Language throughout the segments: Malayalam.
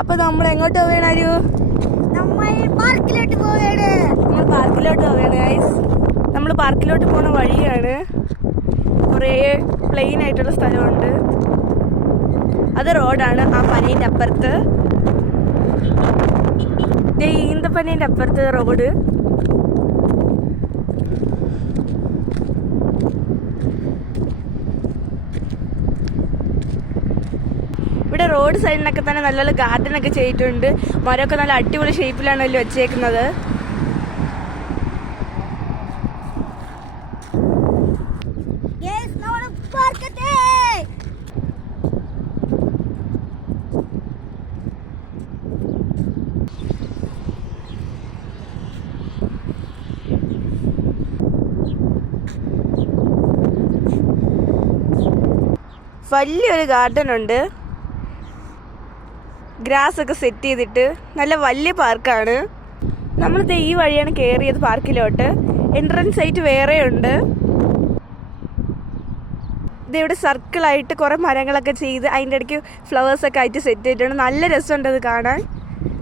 അപ്പൊ നമ്മൾ എങ്ങോട്ട് പോവേണു നമ്മൾ പാർക്കിലോട്ട് പോവുകയാണ് നമ്മൾ പാർക്കിലോട്ട് പോവുകയാണ് ഗൈസ് നമ്മൾ പാർക്കിലോട്ട് പോണ വഴിയാണ്. കുറേ പ്ലെയിൻ ആയിട്ടുള്ള സ്ഥലമുണ്ട്. അത് റോഡാണ് ആ പനീന്റെ അപ്പുറത്ത്. ഈന്തപ്പനീന്റെ അപ്പുറത്ത് റോഡ് ഇവിടെ റോഡ് സൈഡിനൊക്കെ തന്നെ നല്ല ഗാർഡൻ ഒക്കെ ചെയ്തിട്ടുണ്ട്. മരമൊക്കെ നല്ല അടിപൊളി ഷേപ്പിലാണ് വെച്ചേക്കുന്നത്. വലിയൊരു ഗാർഡൻ ഉണ്ട്. ഗ്രാസ് ഒക്കെ സെറ്റ് ചെയ്തിട്ട് നല്ല വലിയ പാർക്കാണ്. നമ്മളിത് ഈ വഴിയാണ് കയറിയത് പാർക്കിലോട്ട്. എൻട്രൻസ് ആയിട്ട് വേറെ ഉണ്ട് ഇതിവിടെ സർക്കിളായിട്ട് കുറേ മരങ്ങളൊക്കെ ചെയ്ത് അതിന്റെ ഇടയ്ക്ക് ഫ്ലവേഴ്സൊക്കെ ആയിട്ട് സെറ്റ് ചെയ്തിട്ടുണ്ട്. നല്ല രസമുണ്ട് അത് കാണാൻ.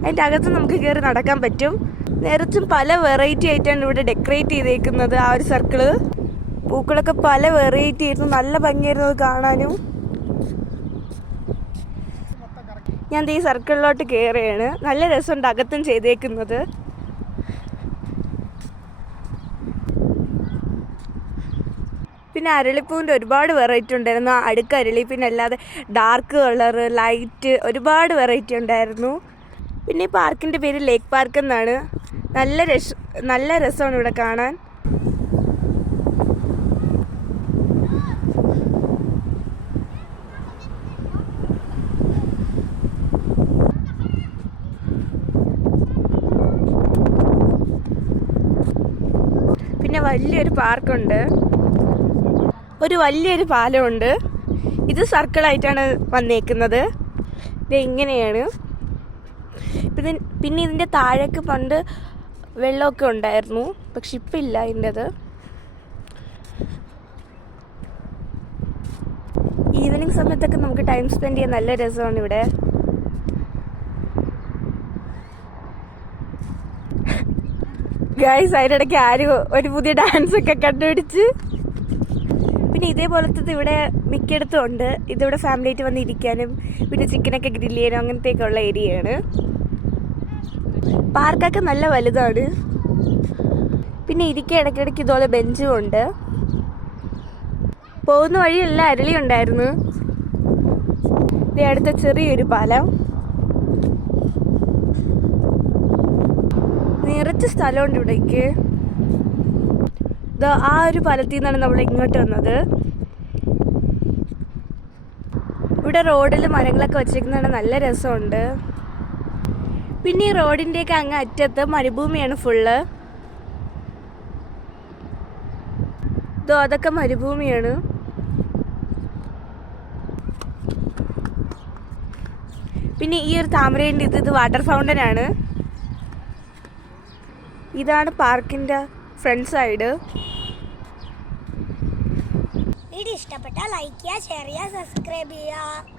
അതിന്റെ അകത്ത് നമുക്ക് കയറി നടക്കാൻ പറ്റും. നിറച്ചും പല വെറൈറ്റി ആയിട്ടാണ് ഇവിടെ ഡെക്കറേറ്റ് ചെയ്തേക്കുന്നത് ആ ഒരു സർക്കിൾ. പൂക്കളൊക്കെ പല വെറൈറ്റി ആയിരുന്നു. നല്ല ഭംഗിയായിരുന്നു അത് കാണാനും. ഞാൻ ഈ സർക്കിളിലോട്ട് കയറുകയാണ് നല്ല രസമുണ്ട് അകത്തും ചെയ്തേക്കുന്നത്. പിന്നെ അരളിപ്പൂവിന്റെ ഒരുപാട് വെറൈറ്റി ഉണ്ടായിരുന്നു. അടുക്ക അരളി പിന്നെ അല്ലാതെ ഡാർക്ക് കളർ ലൈറ്റ് ഒരുപാട് വെറൈറ്റി ഉണ്ടായിരുന്നു. പിന്നെ ഈ പാർക്കിന്റെ പേര് ലേക്ക് പാർക്ക് എന്നാണ്. നല്ല രസ നല്ല രസമാണ് ഇവിടെ കാണാൻ. പിന്നെ വലിയൊരു പാർക്കുണ്ട്. ഒരു വലിയൊരു പാലമുണ്ട്. ഇത് സർക്കിളായിട്ടാണ് വന്നേക്കുന്നത്. ഇത് ഇങ്ങനെയാണ് പിന്നെ പിന്നെ ഇതിന്റെ താഴേക്ക് പണ്ട് വെള്ളമൊക്കെ ഉണ്ടായിരുന്നു. പക്ഷെ ഇപ്പം ഇല്ല ഇതിന്റെത്. ഈവനിങ് സമയത്തൊക്കെ നമുക്ക് ടൈം സ്പെൻഡ് ചെയ്യാൻ നല്ല രസമാണ് ഇവിടെ. ഗൈസ് അതിനിടയ്ക്ക് ആരും ഒരു പുതിയ ഡാൻസ് ഒക്കെ കണ്ടുപിടിച്ച്? പിന്നെ ഇതേപോലത്തെ ഇവിടെ മിക്കയിടത്തും ഉണ്ട്. ഇതിവിടെ ഫാമിലി ആയിട്ട് വന്ന് ഇരിക്കാനും പിന്നെ ചിക്കനൊക്കെ ഗ്രില്ല് ചെയ്യാനും അങ്ങനത്തെയൊക്കെ ഉള്ള ഏരിയയാണ് പാർക്കൊക്കെ നല്ല വലുതാണ്. പിന്നെ ഇരിക്കാൻ ഇടയ്ക്കിടയ്ക്ക് ഇതുപോലെ ബെഞ്ചും ഉണ്ട്. പോകുന്ന വഴിയെല്ലാം അരളി ഉണ്ടായിരുന്നു. അടുത്ത ചെറിയൊരു പാലം. നിറച്ച് സ്ഥലമുണ്ട് ഇവിടേക്ക്. ആ ഒരു പാലത്തിൽ നിന്നാണ് നമ്മൾ ഇങ്ങോട്ട് വന്നത്. ഇവിടെ റോഡിൽ മരങ്ങളൊക്കെ വെച്ചിരിക്കുന്നതാണ് നല്ല രസമുണ്ട്. പിന്നെ ഈ റോഡിന്റെയൊക്കെ അങ്ങ് അറ്റത്ത് മരുഭൂമിയാണ് ഫുള്ള്. അതൊക്കെ മരുഭൂമിയാണ്. പിന്നെ ഈ ഒരു താമരേന്റെ ഇത് ഇത് വാട്ടർ ഫൗണ്ടൻ ആണ്. ഇതാണ് പാർക്കിന്റെ ഫ്രണ്ട് സൈഡ്. വീഡിയോ ഇഷ്ടപ്പെട്ടാൽ ലൈക്ക് ചെയ്യുക ഷെയർ ചെയ്യുക സബ്സ്ക്രൈബ് ചെയ്യുക.